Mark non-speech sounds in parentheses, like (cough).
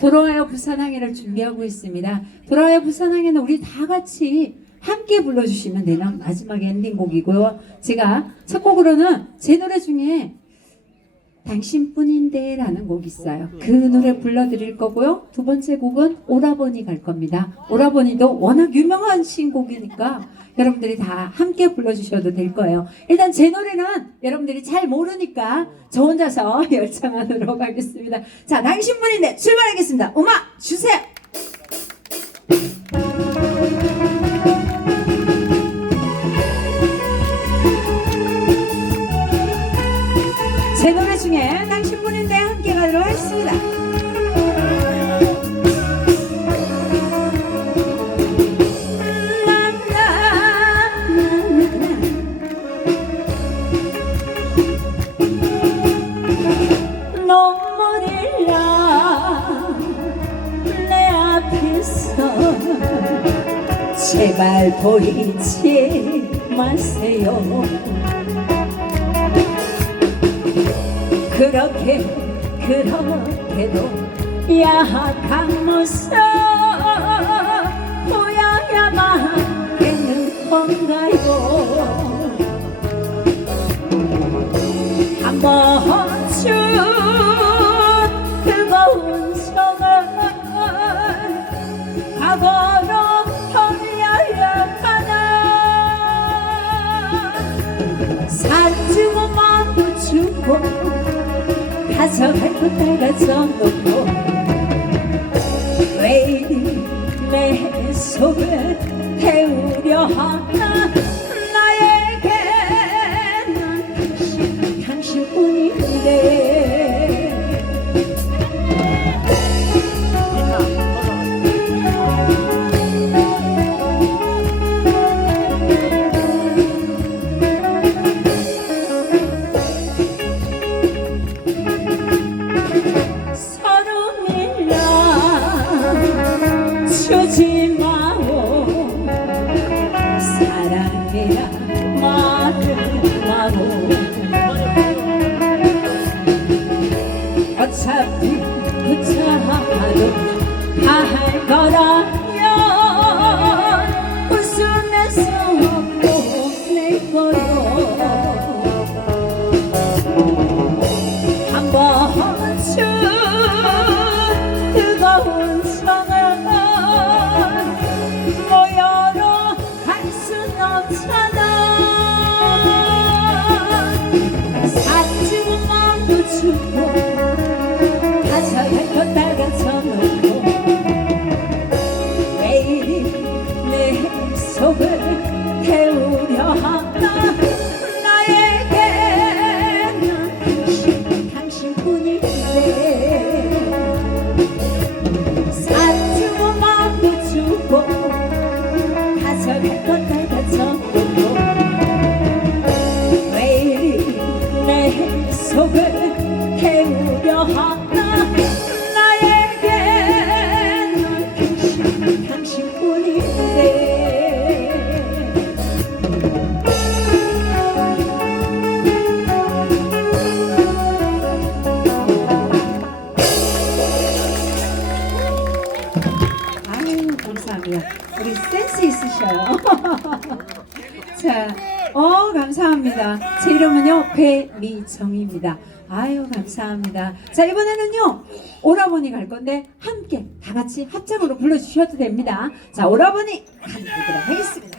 돌아와요 부산항해를 준비하고 있습니다. 돌아와요 부산항해는 우리 다 같이 함께 불러주시면 되는 마지막 엔딩곡이고요. 제가 첫 곡으로는 제 노래 중에 당신뿐인데 라는 곡이 있어요. 그 노래 불러드릴 거고요. 두 번째 곡은 오라버니 갈 겁니다. 오라버니도 워낙 유명한 신곡이니까 여러분들이 다 함께 불러주셔도 될 거예요. 일단 제 노래는 여러분들이 잘 모르니까 저 혼자서 (laughs) 열창하도록 하겠습니다. 자, 당신뿐인데 출발하겠습니다. 음악 주세요! 내 앞에서 제발 보이지 마세요. 그렇게 그렇게도 야한 모습 보여야만 되는 건가요 한번 가져갈 것 따라져놓고 왜 이리 내 속을 태우려 하나? 나에게는 당신 당신뿐인데 어 감사합니다. 제 이름은요 배미정입니다. 아유 감사합니다. 자 이번에는요 오라버니 갈 건데 함께 다 같이 합작으로 불러주셔도 됩니다. 자 오라버니 가보도록 하겠습니다.